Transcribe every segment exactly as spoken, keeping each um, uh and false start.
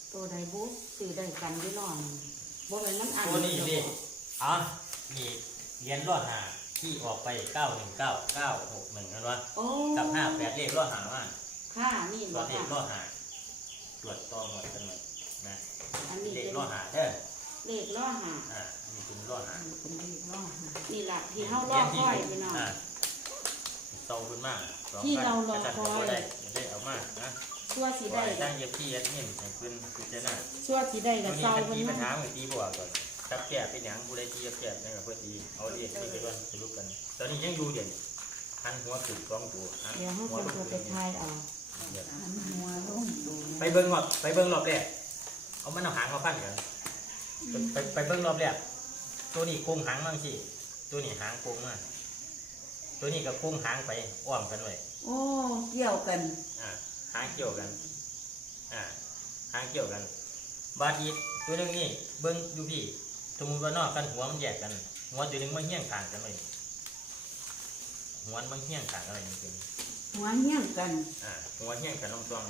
ตัวใดบุ๊กสื่อได้กันที่นอนบ่เป็นมันอันตัวนี้นี่อ่ะนี่เหรียญรอดหาที่ออกไปเก้าหนึ่งเก้าเก้าหกหนึ่งนั่นวะกับห้าแปดเลขรอดหาว่าค่ะนี่ตบ่อนเลค่ะขรอดหาตรวจต่อหมดกันเลยนะอันนี้เลเป็ขนรอดหาเด้อเลขล่อหาอ่านี่เป็นรอดหาเป็นเลขล่อหานี่แหละที่เฮาล่อคอยพี่น้องอ่าโตขึ้นมากที่เรารอคอยได้ได้เอามากนะชั่วสิได้ตั้งเย็บที่เย็บนี่ให้เพิ่นพิจารณาชั่วสิได้ตัก็วนี้เศร้าเป็นเพิ่นตีปัญนะหาเหมือนตีบวกก่อนจับแก่เป็นหยังผู้ใดตีจับแก่ในกับเพื่อตีเอาเรียกนี่ไปก่อนสรุปกันตอนนี้ยังอยู่เด่นหันหัวขึ้นสองตัวหันเดี๋ยวเฮาหัวเป็นลงตัวไปทายเอาหันหัวลงดูไปเบิ้งรอบไปเบิ้งรอบแรกเอามันเอาหางมาฟันกันไปไปเบิ้งรอบแรกตัวนี้โค้งหางมั่งสิตัวนี้หางโค้งมากตัวนี้ก็โค้งหางไปอ้อมกันเลยโอ้เกี่ยวกันอ่าหางเกี่ยวกันอ่าหางเกี่ยวกันบาดอีกตัวนึงนี่เบิ้งอยู่พี่สมมติว่านอกกันหัวมันแยกกันหัวตัวนึงมันเหี้ยงขางกันเลยหัวมันเหี้ยงขางอะไรจริงหัวเหี้ยงกันๆอ่าหัวเหี้ยงกันลงตรง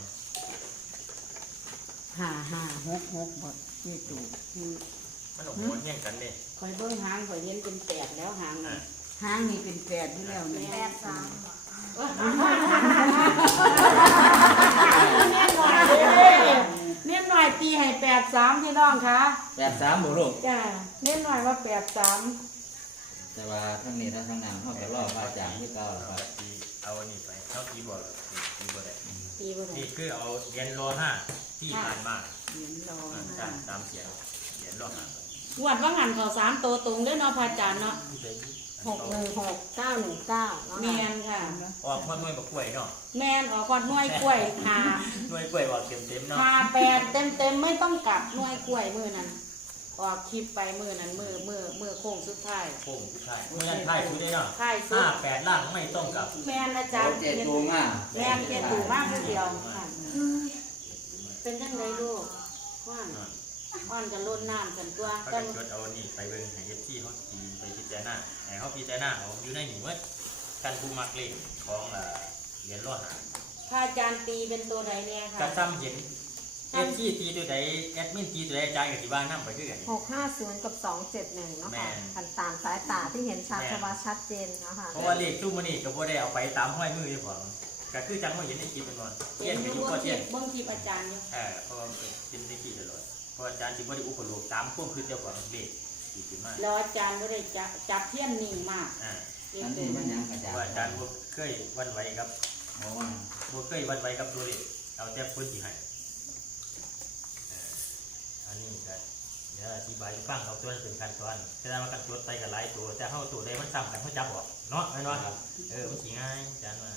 ห้าห้าหกหกบดที่ตูอืมมันออกหัวเหี้ยงกันเนี่ยคอยเบิ่งหางข่อยเห็นเป็นแปดแล้วหางอ่านี่หางนี่เป็นแปดที่แล้วนี่แปดสาม เน้นหน่อยตีให้แปดสามพี่น้องคะแปดสามบุลูกจ้าเน้นหน่อยว่าแปดสามแต่ว่าทั้งนี้ทั้งทั้งนั้นเขาไปรอพระอาจารย์ที่เก่าแล้วครับตีเอาอันนี้ไปเท่าตีบอลตีบอลได้ตีบ่ได้นี่คือเอาเหรียญโลห้าที่ผ่านมาเหรียญรออ่าห้าสามสามเสียงเหรียญโลห้างวดว่างันเขาสามตัวตรงเด้อเนาะพระอาจารย์เนาะหกหนึ่งหกเก้าหนึ่งเก้าเนาะแมนค่ะออกมาหน่วยบักกล้วยเนาะแมนออกก่อนหน่วยกล้วยหาหน่วยกล้วยออกเต็มเต็มๆเนาะหาแปดเต็มเต็มๆไม่ต้องกลับหน่วยกล้วยมือนั้นออกคลิปไปมือนั้นมือมือมือโค้งสุดท้ายโค้งสุดท้ายเมื่อนั้นท้ายสุดเลยเนาะท้ายสุห้าดแปดล่างไม่ต้องกลับแมนอาจารย์เจ็ดตูมากแมนเกียรติมากทีเดียวค่ะเป็นยังไงลูกว่านว่านจะล้นน้ำกันตัวเขาจัจะงจดเอาอันนี้ไปเบิ่งให้เอฟซีเขาตีไปพิจารณาให้เขาพิจารณาเอาอยู่ในหมู่เมื่อกันผู้มักเลขของเอ่อเหรียญโลหะพระอาจารย์ตีเป็นตัวใดเนี่ยกระค่ะซ้ำเห็นเอฟซีตีตัวใดแอดมินตีตัวใดอาจารย์กับที่บ้านนั่งไปด้วยกันหกห้าศูนย์กับสองเจ็ดหนึ่งเนาะแม่ค่ะนกันตามสายตาที่เห็นชัดแม่นชวาชัดเจนเนาะค่ะเพราะว่าเลขตู้มันนี่ก็บ่ได้เอาไปตามห้อยมือที่ผมก็คือจังว่าเห็นในคลิปเป็นวันเทีเห็ยนนอกับยู่ยุเบก็นคเทีลิยนปเบนคลิปอาจารย์อยู่เออเพราะว่าเป็นในคลิปตลอดเพราะอาจารย์ที่บ่ได้อุปโลกตามความคือเจ้าของเลขที่สิมาแล้วอาจารย์ก็ได้จับจับเทียนนิ่งมากอ่าเรียอันนตันี้วมันยังอาจารย์ว่าอาจารย์บ่เคยวันไหวครับเพราะว่าบ่เคยวันไหวกับตัวเลขเอาแต่พื้นที่ให้เอ่ออันนี้ก็เดี๋ยวอธิบายให้ฟังเอาตัวนั้นเป็นขั้นตอนแต่ว่ามันกันจดไปกับหลายตัวแต่เฮาตัวใดมันซ้ำกันเฮาจับออกเนาะแม่นบ่เออมันสิง่ายอาจารย์ว่า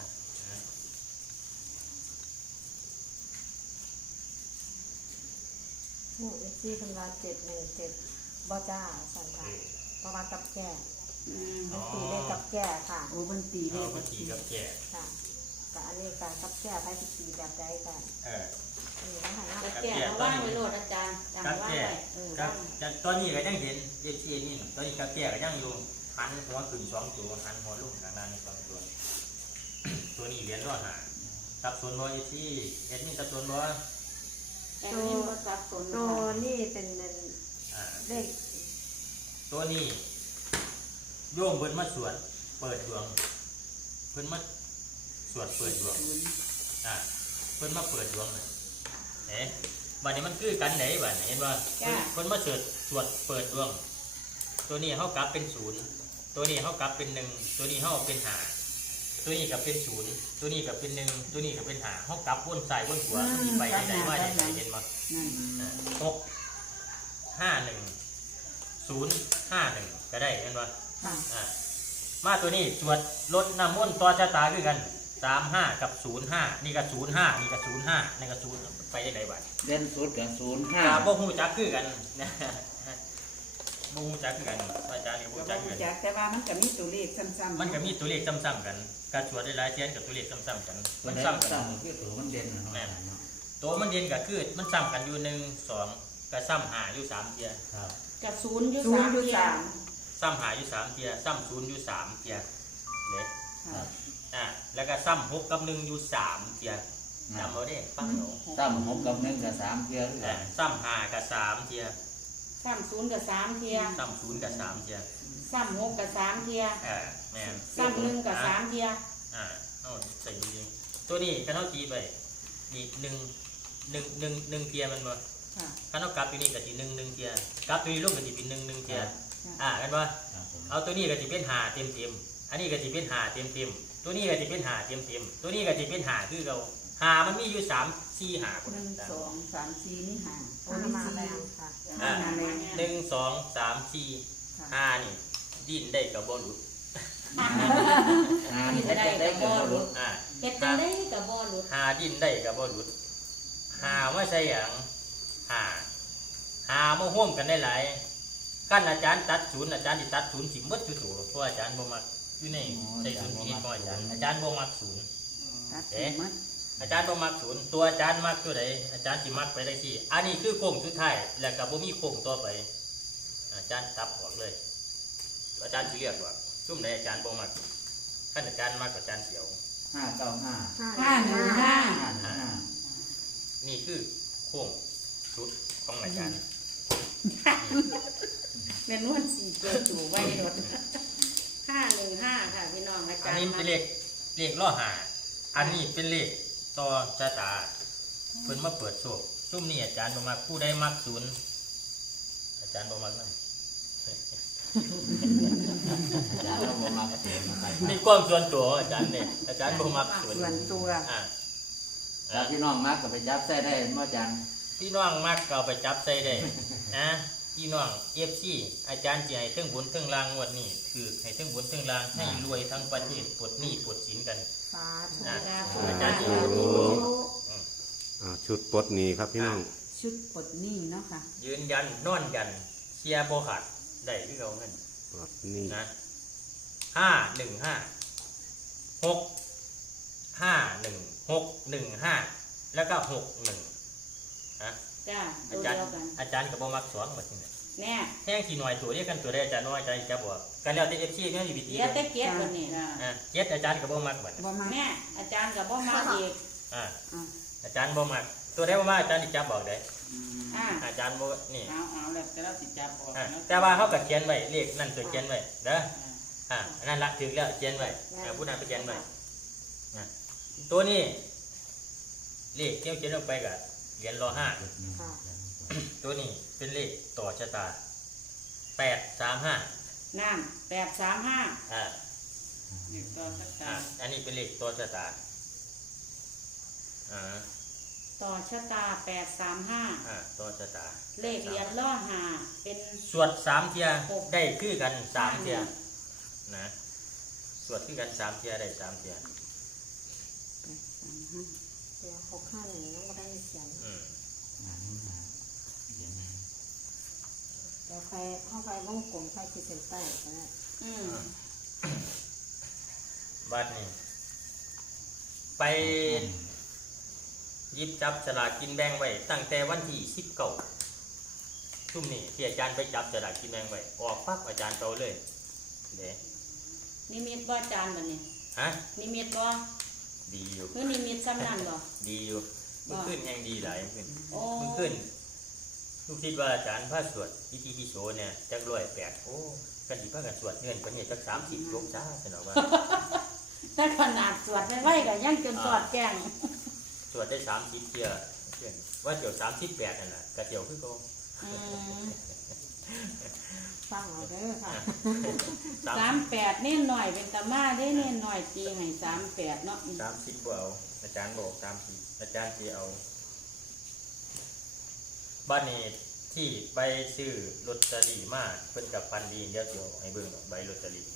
หมู่เอฟซีคำนวณเจ็ดหนึ่งเจ็ดบ่จ้าสันค่ะเพราะว่ากับแก่อืมมันตีเลขกับแก่ค่ะโอ้มันตีเลเอายบางทีกับแก่ค่ะกับอันนี้การกับแก่ไปที่ตีแบบใดกันเออนี่นะคะเนาะแล้วแก่เอาว่างไว้โหลดอาจารย์จำกับว่างแก่ไว้เออกัว่าบงจะตอนนี้ก็ยังเห็นเอฟซีนี่ตอนนี้กับแก่ก็ยังอยู่หันหัวขึ้นสองตัวหันหัวลงทางด้านนี้สองตัว ตัวนี้เหรียญรอดหาสับสนบ่เอฟซีเอ็ดนี่สับสนบ่แอนนี่ก็สับสนตัวนี่เป็นเงินอ่าเลขตัวนี้โยมเพิ่นมาสวดเปิดดวงเพิ่นมาสวดเปิดดวงอ่าเพิ่นมาเปิดดวงน่ะเอ๊ะบัดนี้มันคือกันไหนบัดนี้เห็นบ่เพิ่นเพิ่นมาสวดสวดเปิดดวง ตัวนี้เฮากลับเป็นศูนย์ตัวนี้เฮากลับเป็นหนึ่งตัวนี้เฮาเป็นห้าตัวนี้ก็เป็นศูนย์ตัวนี้ก็เป็นหนึ่งตัวนี้ก็เป็นห้าเฮากลับวนซ้ายวนขวาที่ไปได้มาได้เห็นบ่นั่นหกห้าหนึ่งศูนย์ห้าหนึ่งก็ได้เห็นบ่ค่ะอ่ามาตัวนี้สวดลดน้ำมนต์ต่อชะตาคือกันสามห้ากับศูนย์ห้านี่ก็ศูนย์ห้านี่ก็ศูนย์ห้านี่ก็ศูนย์ไปได้ไหนบ้างเด่นสุดกับศูนย์ห้าอ่าบ่ฮู้จักคือกันนะบ่ฮู้จักคือกันอาจารย์นี่บ่ก็ฮู้จักคือรู้กันจักแต่ว่ามันก็มีตัวเลขซ้ำๆมันก็มีตัวเลขซ้ำๆกันการสวดได้หลายเทียนกับตัวเลขซ้ำๆกันมัมัน นได้ซ้ำกันซ้ำคือตัวมันเด่นนะเนาะเนาะตัวมันเด่นก็คือมันซ้ำกันอยู่หนึ่งสองก็ซ้ำหาอยู่สามเทียครับกับศูนย์อยุศูนสามย์อยู่เทียสามซ้ำหาอยู่สามเทียซ้ำศูนย์อยู่สามเทียเด้ค่ะอ่าแล้วก็ซ้ำหกกับหนึ่งอยู่สามเทียคจำเอาได้ฟังหนูตั้มหกกับหนึ่งกับสามเทื่อคือเอกัอน ซ้ำห้ากับสามเทียซ้ำศูนย์กับสามเทียซ้ำศูนย์กับสามเทียซ้ำหกกับสามเทียเออแม่นซ้ำหนึ่งกับสามเทียอ่าเอาใส่ดีๆตัวนี้กันเท่าตีไปนี่หนึ่งหนึ่งหนึ่งหนึ่งเทียมันบ่ค่ะกันเท่ากลับตัวนี้ก็สิหนึ่งหนึ่งเทียกลับตัวนี้ลงก็สิเป็นหนึ่งหนึ่งเทียอ่ากันว่าครับผมเอาตัวนี้ก็สิเป็นหาเต็มเต็มๆอันนี้ก็สิเป็นหาเต็มเต็มๆตัวนี้ก็สิเป็นหาเต็มเต็มๆตัวนี้ก็สิเป็นหาคือเราหามันมีอยู่สามสี่หาคนหนึ่งสองสามสี่นี่ห่างโอ้ห้านี่มาสี่แรงค่ะห้ามาแรงหนึ่งสองสามสี่ค่ะห้านี่ดิ้นได้กับบอลุดงานเฮ็ดจังได้ก็บ่รู้อ่าเฮ็ดจังได้กับบ่หลุดหาดิ้นได้กับบอลุดหาว่าใช่อย่างหาหามาห่วมกันได้หลายขั้นอาจารย์ตัดศูนย์อาจารย์ที่ตัดศูนย์สิมดจุดตัวเพราะอาจารย์บ่มักอยู่ในใส่ศูนย์ที่ของอาจารย์อาจารย์บ่มักศูนย์ตัดถึงมัดอาจารย์บ่มักศูนย์ตัวอาจารย์มักตัวใดอาจารย์สิมักไปได้ที่อันนี้คือโค้งสุดท้ายแล้วก็บ่มีโค้งต่อไป อาจารย์ตับออกเลย อาจารย์สิเรียกว่าซุ่มใดอาจารย์บ่มักขั้นอาจารย์มักอาจารย์เสียวห้าเก้าห้าห้าหนึ่งห้าห้าหนึ่งห้านี่คือโค้งสุดของอาจารย์แม่นวลสี่เกจูไว้รถห้าหนึ่งห้าค่ะพี่น้องอาจาอันรย์นี้เป็นเลขเลขล่อหาอันนี้เป็นเลขต่อชะตาเพิ่นมาเปิดโชคซุ่มนี่อาจารย์บ่มักผู้ใดมักศูนย์อาจารย์บ่มักนำอาจารย์เราบ่มาเสียมาใส่นี่ความส่วนตัวอาจารย์เนี่ยอาจารย์บ่มักศูนย์ส่วนตัวอ่าถ้าพี่น้องมักก็ไปจับใส่ได้บ่อาจารย์พี่น้องมักก็เอาไปจับใส่ได้ นะพี่น้องเอฟซีอาจารย์จะให้เทั้งบนเทั้งล่างงวดนี้คือให้เทั้งบนเทั้งล่างให้รวยทั้งประเทศปลดหนี้ปลดสินกันสาธุอ่าอาจารย์อ่าชุดปลดหนี้ครับพี่น้องชุดปลดหนี้เนาะค่ะยืนยันนอนยันเชียร์โบขาดได้ที่เราเงินปลดหนี้นะห้าหนึ่งห้าหกห้าหนึ่งหกหนึ่งห้าแล้วก็หกหนึ่งนะจ้าอาตัวจารย์เดียวกันอาจารย์กับบ่มักสอนหมดทีเนี่ยแน่แท่งสีหน่อยตัวเรียกกันตัวได้อาจารย์น้อยอาจารย์จะบอกกันแล้วแต่เอฟซีเนี่ยอยู่วิธีเดี๋ยวแต่เก็บวันนี้อ่าเจ็ดอาจารย์กับบ่มักหมดบ่มาแม่อาจารย์กับบ่มาอีกอ่าอ่ะอาจารย์บ่มักตัวได้บ่มาอาจารย์สิจับบอกได้อ่าอาจารย์บ่นี่เอาเอาแล้วแต่เราสิจับออกอ่านะแต่ว่าเขาก็เขียนไว้เลขนั่นตัวเขียนไว้เด้ออ่านั่นละถึงแล้วเขียนไว้อ่าผู้นั้นไปเขียนไว้นะตัวนี้เลขเขียนเขียนลงไปก็เหรียญรอห้าค่ะตัวนี้เป็นเลขต่อชะตาแปดสามห้าน้ำแปดสามห้าอ่านี่ก็สักอ่าการอันนี้เป็นเลขต่อชะตาอ่าต่อชะตาแปดสามห้าอ่าต่อชะตาเลขเหรียญล่อหาเป็นสวดสามเทียได้คือกันสามเทียนะสวดคือกันสามเทียได้สามเทียแปดสามห้าเดี๋ยวหกห้าหนึ่งยังไม่ได้เขียนอืมเดี๋ยวใครเข้าไปวงกลมใครขีดเส้นใต้ก็ได้อืมบัดนี้ไปหยิบจับสลากกินแบ่งไว้ตั้งแต่วันที่สิบเก้าทุ่มนี่ที่อาจารย์ไปจับสลากกินแบ่งไว้ออกปั๊บอาจารย์เกาเลยเด้นิมิตบ่อาจารย์บัดนี้ฮะนิมิตบ่ดีอยู่คือนิมิตซ้ำนั่นบ่ดีอยู่มันขึ้นแห่งดีหลายมันขึ้นโอ้มันขึ้นลูกคิดว่าอาจารย์พระสวดอิติปิโสเนี่ยจักร้อยแปดโอ้กันสิพากันสวดเงินกันเนี่ยจักสามสิบโลกจ้าสนอว่าถ้าขนาดสวดไว้ก็ยังจนสอดแจ้งสวดได้สามสิบเที่ยเช่นว่าเที่ยวสามสิบแปดนั่นแหละกระเที่ยวคือโกอืมฟังเอาเด้อค่ะสามสามแปดเน้นหน่อยเป็นตามาได้เน้นหน่อยตีให้สามแปดเนาะสามสิบบ่เอาอาจารย์บอกสามสิบอาจารย์จะเอาบ้านนี้ที่ไปซื้อลอตเตอรี่มาเพิ่นกับปันดีเดี๋ยวเดี๋ยวให้เบิ่งดอกใบลอตเตอรี่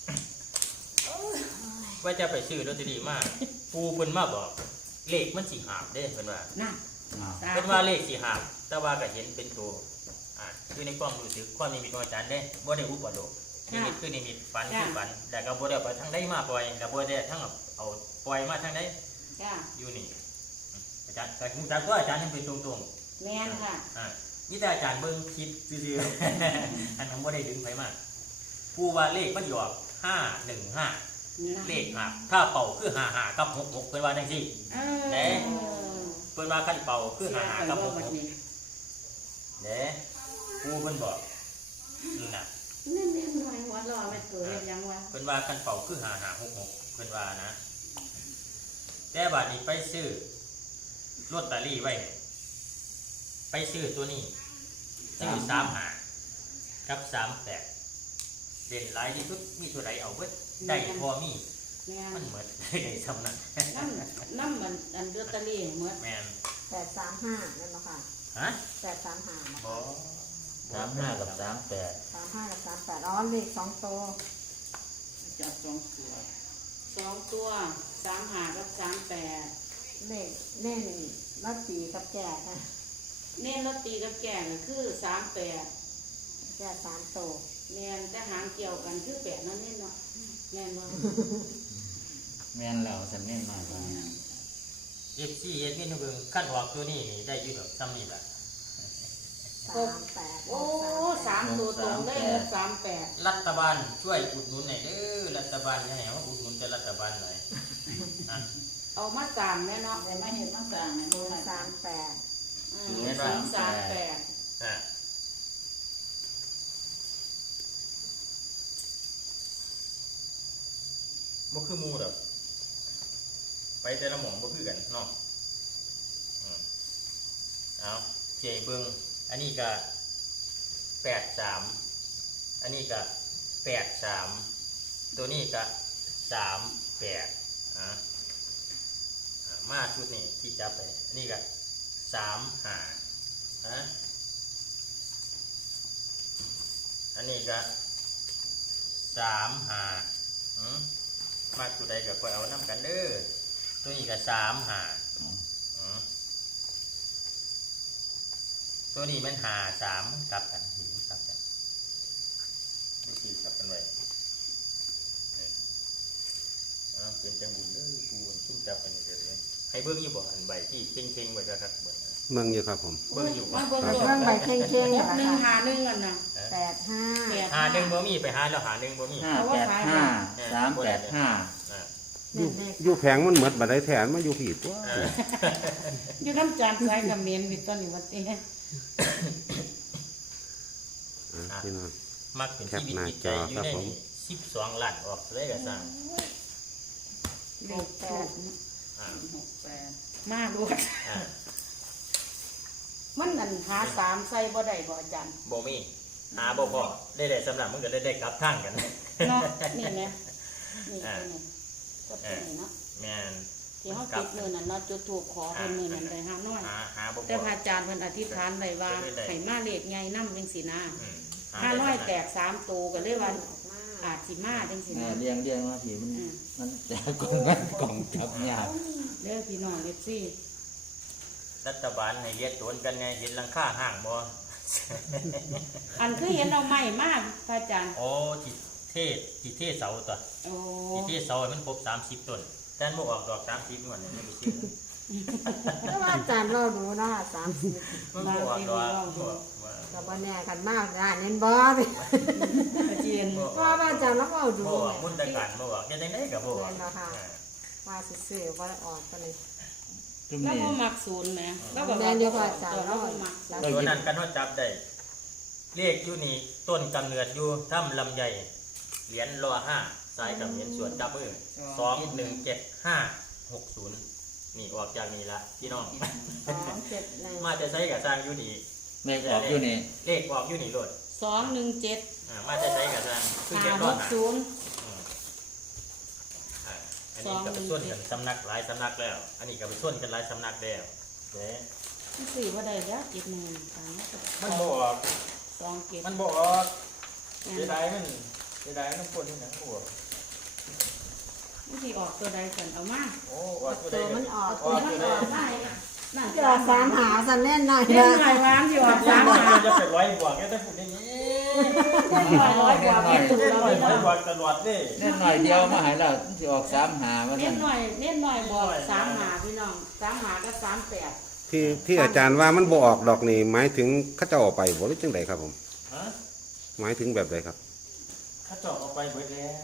ว่าจะไปซื้อลอตเตอรี่มาปูเพิ่นมาบอกเลขมันสิหาบเด้เพิ่นว่าน่ะอ่าสาเป็นว่าเลขสี่หาบแต่ว่าก็เห็นเป็นตัวอ่าคือในความรู้สึกความนิมิตของอาจารย์เด้บ่ได้อุปโลกนิมิตคือนิมิตฝันคือฝันแต่ก็บ่ได้เอาไปทางใดมาปล่อยก็บ่ได้ทั้งเอาปล่อยมาทางใดจ้าอยู่นี่อาจารย์แต่ผมจักว่าอาจารย์ยังเป็นตรงแม่นค่ะๆอ่านี่แต่อาจารย์เบิ่งคลิปซื่อๆ อันนั้นบ่ได้ดึงไปมากผู้ว่าเลขมันอยู่ออกห้าหนึ่งห้าเลขหักถ้าเป่าคือหาหากับหกหกเป็นว่าจังซี่เออเด้เพิ่นว่าคันเป่าคือเสีหาย หาไปกับหว่าก วันหกนี้เด้ผู้เพิ่นบอกนี่น่ะเน้นเน้นหน่อยหัวรอไม่ตัวเรียกยังวะเพิ่นว่าคันเป่าคือหาหาหกหกเพิ่นว่านะแต่บัดนี้ไปซื้อลอตเตอรี่ไว้ไปซื้อตัวนี้ซื้อสามหากับสามแปดเด่นหลายที่สุดมีตัวใดเอาเบิดได้พอมีแม่มันเหมือนได้สำนักน้ำน้ำมันอันเดอร์ตะลี่เหมือนแมนแปดสามห้านั่นมาค่ะฮะแปดสามห้าบอสามห้ากับสามแปดสามห้ากับสามแปดอ๋อเลขสองตัวจับสองตัวสองตัวสามหากับสามแปดเลขเน่นรัดสีกับแจกนะเน้นแล้วตีกับแก่ก็คือสามแปดแจกสามตัวแม่นแต่หางเกี่ยวกันคือแปดนั่นเน้นเนาะแม่นว่าแม่นแล้วสำเนียงมากกว่านี้เอฟซีเอฟนี่นึกเบิ่งขั้นออกตัวนี้นี่ได้อยู่แบบซ้ำนี่แหละสามแปดโอ้สามตัวตรงเลยหกสามแปดรัฐบาลช่วยอุดหนุนหน่อยเด้อรัฐบาลเนี่ยว่าอุดหนุนแต่รัฐบาลหน่อยนะเอามาตามแม่เนาะแต่ไม่เห็นมาสั่งในหมืนึ่องสามแปดอืมสองสามแปดอ่ะบ่คือหมูดอกไปแต่ละหม่องบ่คือกันเนาะอืมเอาเจเบิ่งอันนี้ก็แปดสามอันนี้ก็แปดสามตัวนี้ก็สามแปดอ่ะอ่ะมาชุดนี้ที่จับไปอันนี้ก็สามห้าฮะอันนี้ก็สามห้าอืมมาตัวใดก็คอยเอาน้ำกันเด้อตัวนี้ก็สามห้าอืมตัวนี้มันหาสามกลับกันหินกลับกันดูสิกลับกันไว้นี่อ่าเป็นจังบุญเด้อกูชุ่มจับกันนี่เดี๋ยวนี้ให้เบิ้งอยู่บ่อันใบที่เข่งๆไว้ก็ครับเบิ้งนะเมืองอยู่ครับผมเบิ้งอยู่บ่มาเบิ่งเรื่โลองดใบเข่งๆหเหรกอหนึ่งคะหาหนึ่งกันนะแปดห้าแปดหาหนึ่งบ่มีไปหาแล้วหาหนึ่งบ่มีห้าแปดห้าสามแปดห้าอ่าอยู่อยู่แผงมันเหมือนบัดได้แถนมาอยู่ผีตัวอ่าอยู่น้ำจานใส่กับเมนวิตอนนี้วันเต้อ่ะพี่น้องมักเป็นชีวิตจิตใจอยู่ในนี้สิบสองล้านออกเลยก็สร้างเลขแปดอ่าหกแปดมากด้วยอ่ามันอันหาสามใส่บ่ได้บ่อาจารย์บ่มีหาบ่พอได้ได้สำหรับมันก็ได้ได้กลับทางกันเนาะนี่ไหมนี่ตัวนี้ก็ตัวนี้เนาะแม่นที่เขาติดมือนั่นเนาะจุดถูกขอเพิ่นมือนั่นได้ห้าน้อยหาหาบ่พแต่อพระอาจารย์เพิ่นอธิษฐานไว้ว่าให้มาเลขใหญ่นำจังซี่นะอืมห้าน้อยแตได้กสามตัวก็เลยว่าออกมาอาจสิมาจังซี่แม่นะเลี้ยงเลี้ยงมาผีมันอืมมันแต่กล่องกันกล่องจับยากเด้อพี่น้องเอฟซีรัฐบาลให้เรียกโจนกันไงเห็นหลังคาห้างบ่อันคือเห็นเอาไม้มาพระอาจารย์โอ้จิเทศจิเทศเสาตัวโอ้จิเทศเสาให้มันครบสามสิบต้นแต่มันบ่ออกดอกสามสิบงวดนี่ไม่รู้ชื่อแต่ว่าอาจารย์เราดูนะสามสิบมันบ่ออกดอกบ่ว่ากับวันนี้กันมากนะเน้นบอสอาเจียนเพราะว่าอาจารย์เราก็เอาดูบ่ออกบุญตะการบ่ออกจะได้ไดก็บ่ออกเรียนแล้วค่ะ ว่าซื่อๆว่าออกกันเลยจุ่มแล้วนี่บ่มักศูนย์แหมแล้วก็แม่นอยู่พระอาจารย์แล้วบ่มักศูนย์ตัวนั้นกันว่าจับได้เลขอยู่นี่ต้นกำเนิดอยู่ถ้ำลำไยเหรียญรอห้าสายกับเหรียญส่วนจับมือสองหนึ่งเจ็ดห้าหกศูนย์นี่ออกจากนี่ละพี่น้องสองเจ็ดหนึ่งมาจะใช้กับสร้างอยู่นี่แม่ออกอยู่นี่เลขออกอยู่นี่โลดสองหนึ่งเจ็ดอ่ามาจะใช้กับสร้างคือห้าเจ็ดหร้อยกห้าศูนย์อืมอ่าอันนี้ก็ไปส่วนกันสำนักหลายสำนักแล้ว อันนี้ก็ไปส่วนกันหลายสำนักแล้วเด้ที่สี่ว่าได้แล้วเจ็ดหนึ่งตามนั้นก็มันบ่ออกสองเจ็ดมันบ่ออกเสียดายมันเสียดายมันคนที่หนังหัววิธีออกตัวใดก่อนเอามาโอ้ออกตัวตัใดวมันออกออกตัวใดได้น่าที่เราสามหาสันเล่นหน่อยเล่นนะหน่อยร้านที่ออกสามหาจะเป็นร้อยบวกแค่แต่พูดอย่างนี้เล่นหน่อยร้อยกว่าเล่นเล่นเราร้อยไม่ร้อยบได้วกตลอดนี่เล่นหน่อยเดียวมาใหายแล้วมันสิออกสามหาว่าเล่ซั่นนหน่อยเล่นหน่อยบอกสามหาพี่น้องสามหาก็สามแปดที่ที่อาจารย์ว่ามันบ่ออกดอกนี่หมายถึงเขาเจะออกไปบ่หรือจังไดครับผมฮะหมายถึงแบบใดครับข้าเจาะออกไปเบิดแล้วค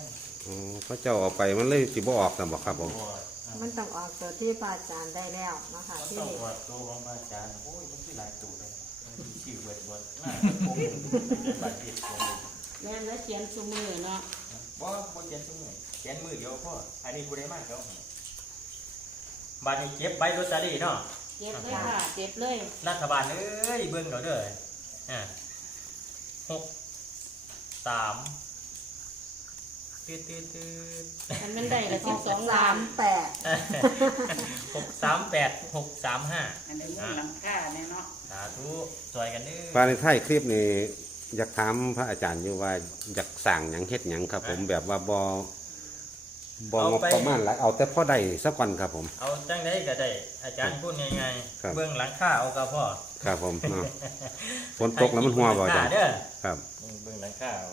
อ๋อพระเจ้าเอาไปมันเลยสิบ่ออกแต่บอกครับผมมันต้องออกตัวที่พระอาจารย์ได้แล้วเนาะคะมันที่ต้องวัดตัวของพระอาจารย์โอ้ยมันคือหลายตัวเลยมันมีชื่อเบิดเบิดหน้าคงเป็นบาดเจ็บตัวนึงแม่นแล้วเขียนซุมือเนาะบ่บ่เขียนซุมือเขียนมือเดียวพออันนี้ผู้ใดมาเขาบาดนี้เก็บใบลอตเตอรี่เนาะเจ็บเลยค่ะเจ็บเลยรัฐบาลเอ้ยเบิ่งเอาเด้ออ่าหกสามตืดตืดตืดมันเป็นได้ละหสิบกสองสาล้านมแปดหกสามแปดหกสามห้าอันนี้มุ่งหลังคาเนี่ยเนาะสาธุจอยกันเด้อปาในท้ายคลิปนี่อยากถามพระอาจารย์อยู่ว่าอยากสั่งหยังเฮ็ดหยังครับ ผมแบบว่าบ่บ่งบประมาณหลายเอาแต่พอได้สักวันครับผมเอาจังไดก็ได้ อาจารย์พูดง่ายครับๆเบื้องหลังค่าเอากับพ่อครับผมเนาะฝนตกแล้วมันหัวบ่อาจารย์เด้อครับเบื้องหลังค่าเอา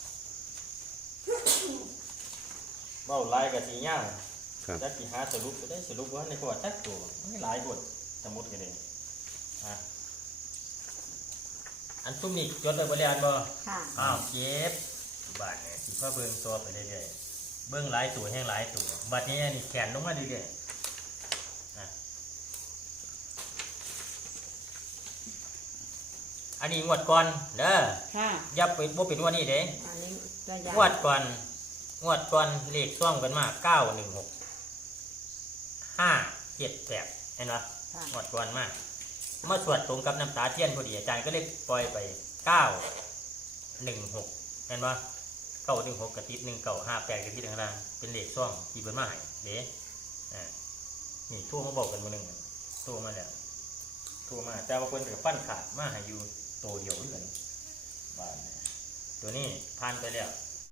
เบ้าลายกับสีย่างครับจักสิหาสรุปก็ได้สรุปว่าในประวัติจักตัวไม่หลายบทสมมุติกันเลยอ่ะอันตุ้มนี่จดเลยบ่ได้อันบ่ค่ะอ้าวเจ็บบาทเนี่ยสิพ่อเบิ่งตัวไปเรื่อยๆเบิ่งหลายตัวแห้งหลายตัวบัดนี้อันนี้แขนลงมาเรื่อยๆอ่ะอันนี้งวดก่อนเด้อค่ะอย่าไปบ่เป็นงวันนี้เด้อันนี้ระยะงวดก่อนงวดก่อนเลขซ่องกันมาเก้าหนึ่งหกห้าเจ็ดแปดเห็นปะค่ะงวดก่อนมาเมื่อสวดตรงกับน้ำตาเทียนพอดีอาจารย์ก็เลยปล่อยไปเก้าหนึ่งหกเห็นปะเก้าหนึ่งหกกระติดหนึ่งเก้าห้าแปดกระติดต่างๆเป็นเลขซ่องที่เพิ่นมาให้เด้อ่านี่ทั่วมาบอกกันมาหนึ่งทั่วมาแล้วทั่วมาแต่ว่าเพิ่นก็ฟันขาดมาให้อยู่โตวเดียวเหมือนกันบ้านเนี่ยตัวนี้ผ่านไปแล้ว